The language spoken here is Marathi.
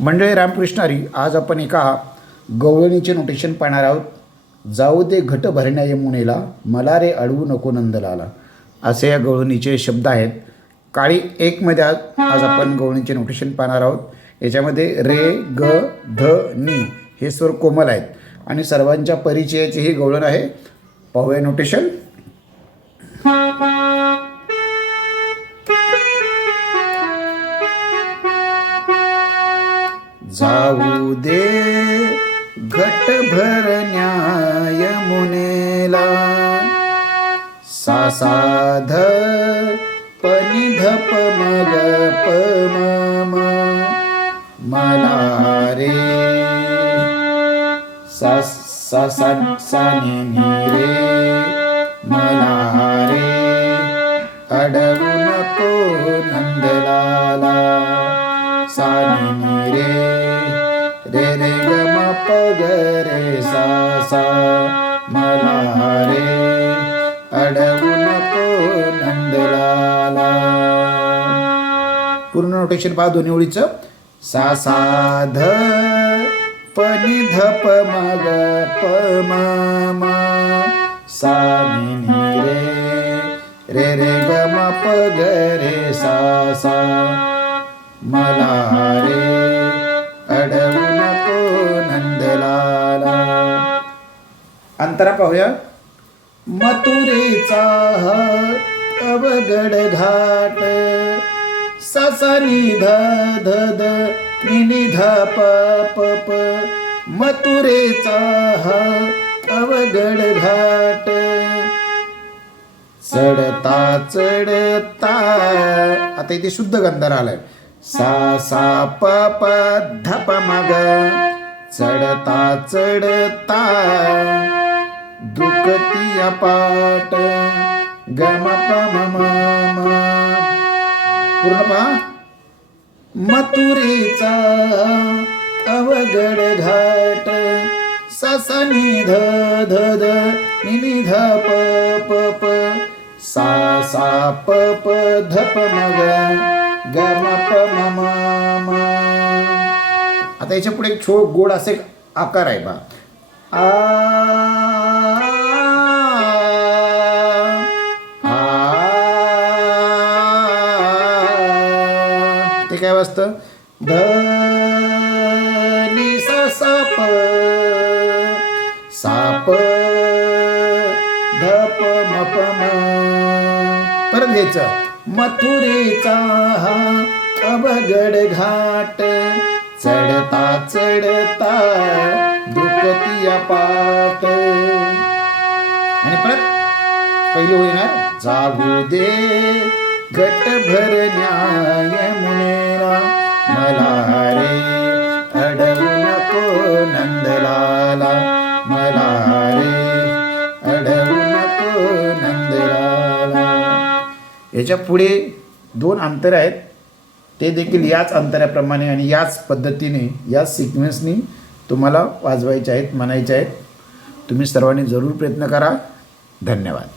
मंडळी रामकृष्ण हरी. आज आपण एका गवळणीचे नोटेशन पाहणार आहोत. जाऊ दे घट भरण्या यमुनेला, मला रे अडवू नको नंदलाला, असे या गवळणीचे शब्द आहेत. काळी एकमध्ये आज आपण गवळणीचे नोटेशन पाहणार आहोत. याच्यामध्ये रे ग ध नी हे स्वर कोमल आहेत आणि सर्वांच्या परिचयाचे हे गवळण आहे. पाहूया नोटेशन. जाऊ दे घट भरण्या यमुनेला, सा सा ध पनी धप मग प म म, मला रे सा सा सा सा नी नी रे, मला रे अडवू नको नंदलाला, सा नी नी रे रे रे ग म प ग रे सा सा, मला रे अडवू नको नंदलाला. पूर्ण नोटेशन पहा दोन्ही ओळीचं. सा सा ध प नि ध प म ग प म म, सा नि नि रे रे रे ग म प ग रे सा सा, मला रे अडवू नको नंदलाला. अंतरा पाहूया. मथुरेचा अवघड घाट, सा सा नि ध ध ध नि नि ध प प प, मथुरेचा अवघड घाट, चढता चढता, आता इथे शुद्ध गंधार आलाय. सा सा प प ध प म ग, चढता चढता दुखती अपाट, ग म प म म म. पूर्ण पहा. मथुरेचा अवघड घाट, सा सा नि ध ध ध नि नि ध प प प, सा सा प प ध प म ग, ग म प म म म. आता याच्या पुढे एक गोड असे आकार आहे बा. आ ते काय वाजतं. ध नि सा सा प, सा प ध प म प म. परत घ्यायचं. मथुरेचा अवघड घाट, चढता चढता दुखती अपाट. आणि परत पहिली ओळ येणार. जाऊ दे घट भरण्या यमुनेला, मला रे अडवू नको नंदलाला, मला रे अडवू नको नंदलाला. याच्या पुढे दोन अंतर आहेत. ते देखील याच अंतराप्रमाणे आणि याच पद्धतीने याच सिक्वेन्सनी तुम्हाला वाजवायचे आहेत, म्हणायचे आहेत. तुम्ही सर्वांनी जरूर प्रयत्न करा. धन्यवाद.